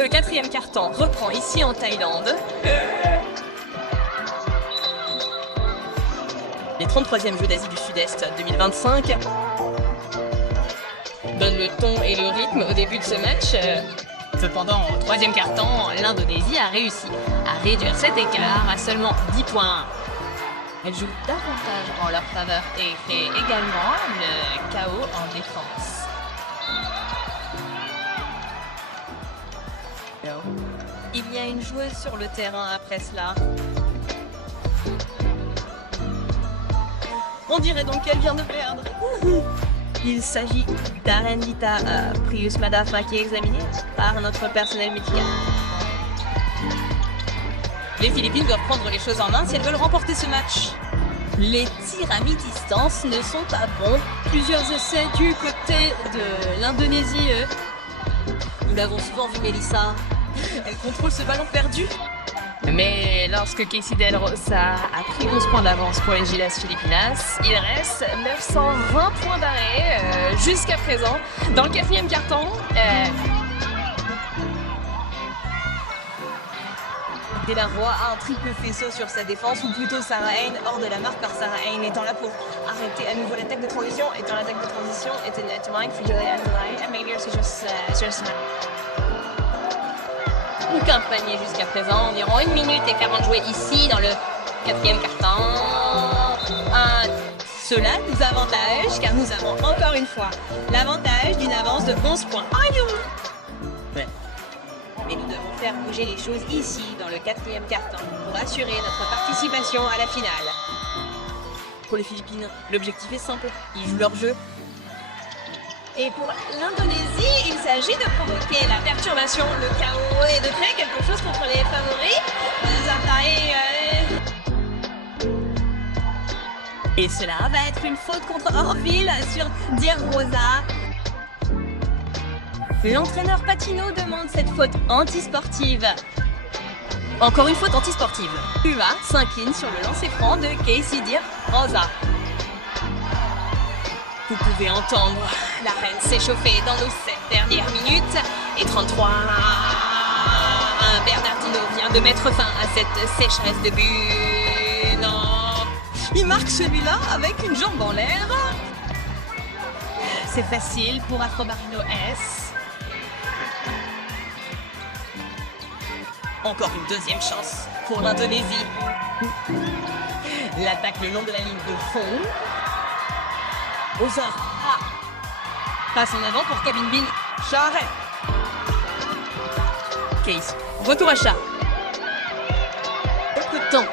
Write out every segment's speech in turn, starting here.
Le quatrième quart-temps reprend ici en Thaïlande. Les 33e Jeux d'Asie du Sud-Est 2025 donnent le ton et le rythme au début de ce match. Cependant, au troisième quart-temps, l'Indonésie a réussi à réduire cet écart à seulement 10 points. Elle joue davantage en leur faveur et fait également le chaos en défense. Il y a une joueuse sur le terrain après cela. On dirait donc qu'elle vient de perdre. Il s'agit d'Arendita Priusmadafma qui est examinée par notre personnel médical. Les Philippines doivent prendre les choses en main si elles veulent remporter ce match. Les tirs à mi-distance ne sont pas bons. Plusieurs essais du côté de l'Indonésie. Nous l'avons souvent vu, Melissa. Elle contrôle ce ballon perdu. Mais lorsque Casey Del Rosa a pris 11 points d'avance pour les Gilas Filipinas, il reste 920 points d'arrêt jusqu'à présent. Dans le quatrième quart-temps, Delarroy a un triple faisceau sur sa défense, ou plutôt Sarah Hayne hors de la marque, car Sarah Hayne étant là pour arrêter à nouveau l'attaque de transition. Et dans l'attaque de transition, était net line for Julia and maybe c'est juste aucun panier jusqu'à présent, environ 1 minute et 40 joués ici dans le quatrième quart-temps. Cela nous avantage car nous avons encore une fois l'avantage d'une avance de 11 points. Mais nous devons faire bouger les choses ici dans le quatrième quart-temps pour assurer notre participation à la finale. Pour les Philippines, l'objectif est simple, ils jouent leur jeu. Et pour l'Indonésie, il s'agit de provoquer la perturbation, le chaos et de créer quelque chose contre les favoris. Les appareils. Et cela va être une faute contre Orville sur Dir Rosa. L'entraîneur Patino demande cette faute antisportive. Encore une faute antisportive. UA s'incline sur le lancer franc de Casey Dir Rosa. Vous pouvez entendre la reine s'échauffer dans nos 7 dernières minutes. Et 33, Bernardino vient de mettre fin à cette sécheresse de but. Non, il marque celui-là avec une jambe en l'air. C'est facile pour Afrobarino S. Encore une deuxième chance pour l'Indonésie. L'attaque le long de la ligne de fond. Rosa. Passe en avant pour Cabin Bin. Chat arrête. Case. Retour à Chat. Peu de temps.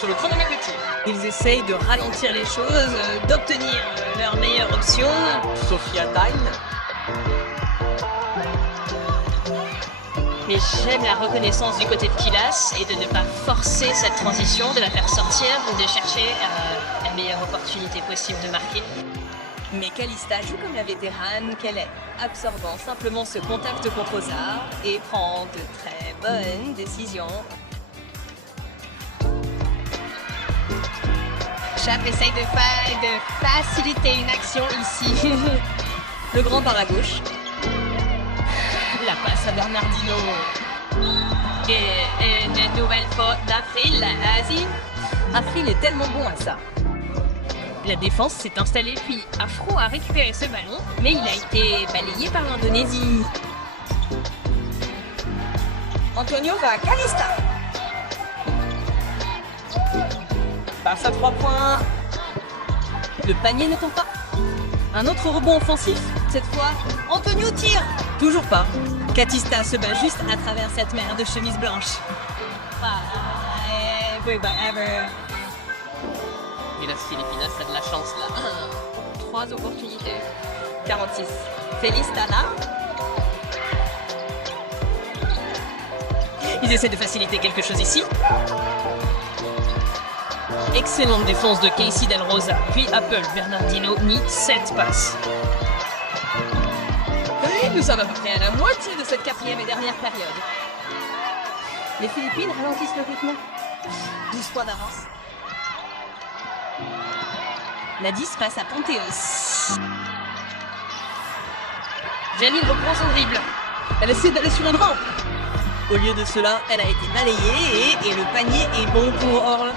Sur le chronomètre de tir. Ils essayent de ralentir les choses, d'obtenir leur meilleure option. Sophia Time. Mais j'aime la reconnaissance du côté de Kilas et de ne pas forcer cette transition, de la faire sortir, de chercher la meilleure opportunité possible de marquer. Mais Calista joue comme la vétérane qu'elle est, absorbant simplement ce contact contre Ozar et prend de très bonnes décisions. Chap essaye de faciliter une action ici. Le grand par la gauche. La passe à Bernardino. Et une nouvelle faute d'April, Asie. April est tellement bon à ça. La défense s'est installée, puis Afro a récupéré ce ballon, mais il a été balayé par l'Indonésie. Antonio va à Calista. Passe à 3 points. Le panier ne tombe pas. Un autre rebond offensif. Cette fois, Antonio tire. Toujours pas. Catista se bat juste à travers cette mer de chemise blanche. Et la Filipinas a de la chance là. 3 opportunités. 46. Félix Tana. Ils essaient de faciliter quelque chose ici. Excellente défense de Casey Del Rosa. Puis Apple Bernardino nie 7 passes. Nous sommes à peu près à la moitié de cette 4e et dernière période. Les Philippines ralentissent le rythme. 12 points d'avance. La 10 passe à Ponteos. Jalil reprend son dribble. Elle essaie d'aller sur une rampe. Au lieu de cela, elle a été balayée et le panier est bon pour Orle.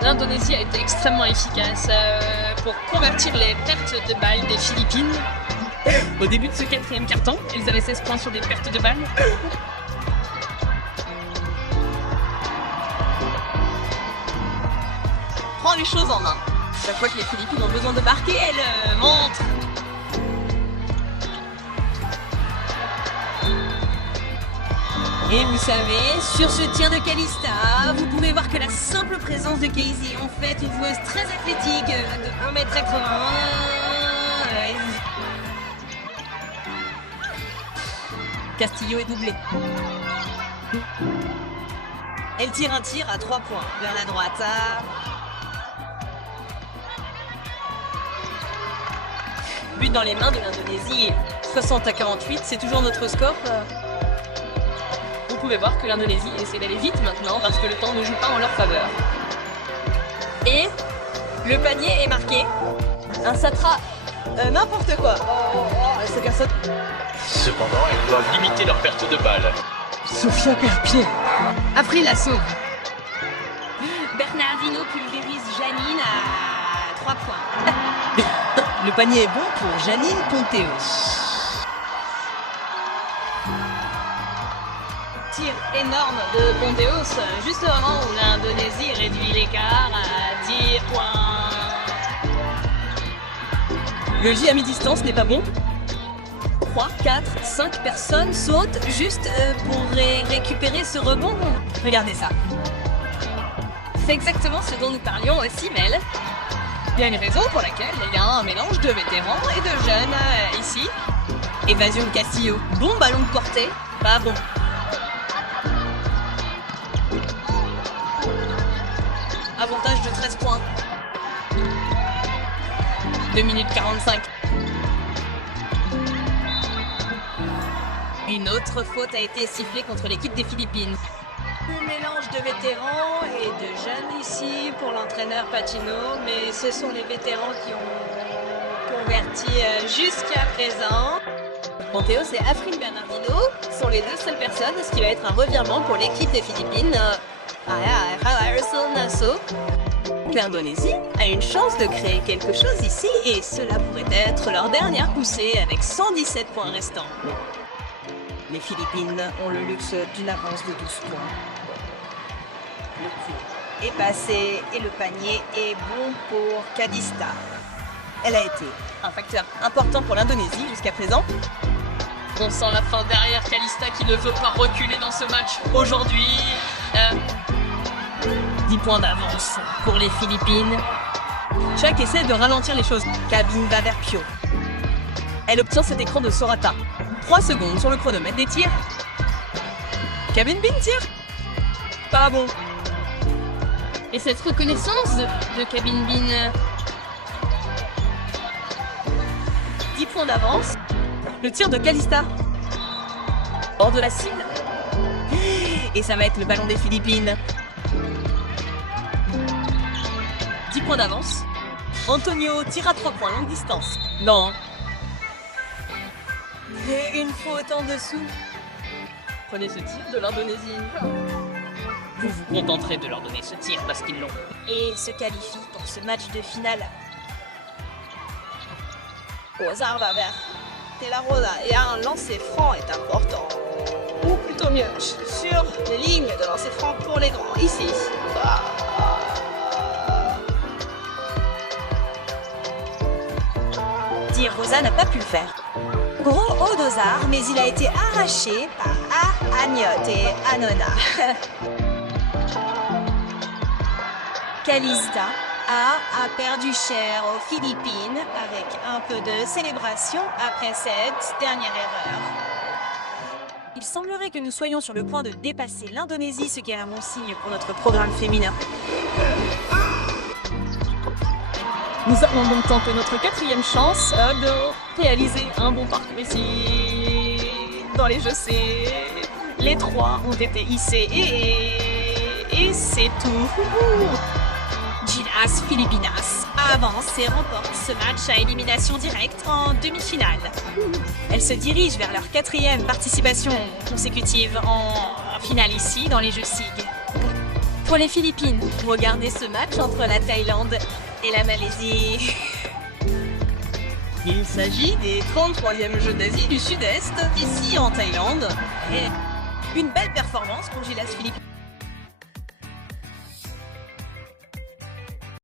L'Indonésie a été extrêmement efficace pour convertir les pertes de balles des Philippines. Au début de ce quatrième quart-temps, ils avaient 16 points sur des pertes de balles. Prends les choses en main. Chaque fois que les Philippines ont besoin de marquer, elles montrent. Et vous savez, sur ce tir de Calista, vous pouvez voir que la simple présence de Casey en fait une joueuse très athlétique de 1m80. Castillo est doublé. Elle tire un tir à 3 points vers la droite. But dans les mains de l'Indonésie, 60-48, c'est toujours notre score. Vous pouvez voir que l'Indonésie essaie d'aller vite maintenant parce que le temps ne joue pas en leur faveur. Et le panier est marqué. Un Satra, n'importe quoi. C'est qu'un Satra. Cependant, elles doivent limiter leur perte de balles. Sophia perd pied. Après l'assaut. Bernardino pulvérise Janine à 3 points. Le panier est bon pour Janine Ponteos. Tir énorme de Ponteos, juste au moment où l'Indonésie réduit l'écart à 10 points. Le jet à mi-distance n'est pas bon. 3, 4, 5 personnes sautent juste pour récupérer ce rebond. Regardez ça. C'est exactement ce dont nous parlions aussi, Mel. Il y a une raison pour laquelle il y a un mélange de vétérans et de jeunes ici. Évasion de Castillo. Bon ballon de portée, pas bon. Avantage de 13 points. 2 minutes 45. Une autre faute a été sifflée contre l'équipe des Philippines. Un mélange de vétérans et de jeunes ici pour l'entraîneur Pacino, mais ce sont les vétérans qui ont converti jusqu'à présent. Ponteos et Afrin Bernardino sont les deux seules personnes, ce qui va être un revirement pour l'équipe des Philippines. L'Indonésie a une chance de créer quelque chose ici et cela pourrait être leur dernière poussée avec 117 points restants. Les Philippines ont le luxe d'une avance de 12 points. Le coup est passé et le panier est bon pour Calista. Elle a été un facteur important pour l'Indonésie jusqu'à présent. On sent la fin derrière Calista qui ne veut pas reculer dans ce match aujourd'hui. 10 points d'avance pour les Philippines. Chaque essaie de ralentir les choses. Cabine va vers Pio. Elle obtient cet écran de Sorata. 3 secondes sur le chronomètre des tirs. Cabine Bin tire. Pas bon. Et cette reconnaissance de Cabine Bin. 10 points d'avance. Le tir de Calista. Hors de la cible. Et ça va être le ballon des Philippines. 10 points d'avance. Antonio tire à 3 points longue distance. Non. Et une faute en dessous. Prenez ce tir de l'Indonésie. Vous vous contenterez de leur donner ce tir parce qu'ils l'ont. Et se qualifie pour ce match de finale. Rosar va vers Tela Rosa et un lancer franc est important. Ou plutôt mieux, sur les lignes de lancer franc pour les grands. Ici. Dire Rosa n'a pas pu le faire. Gros haut d'Ozar, mais il a été arraché par Agnotte et Anona. Calista a perdu cher aux Philippines avec un peu de célébration après cette dernière erreur. Il semblerait que nous soyons sur le point de dépasser l'Indonésie, ce qui est un bon signe pour notre programme féminin. Nous allons donc tenter notre 4e chance de réaliser un bon parcours ici. Dans les jeux C, les 3 ont été hissés et c'est tout. Ginas Filipinas avance et remporte ce match à élimination directe en demi-finale. Elles se dirigent vers leur 4e participation consécutive en finale ici dans les Jeux SIG. Pour les Philippines, regardez ce match entre la Thaïlande et la Malaisie. Il s'agit des 33e Jeux d'Asie du Sud-Est, ici en Thaïlande. Et une belle performance pour Gilas Philippines.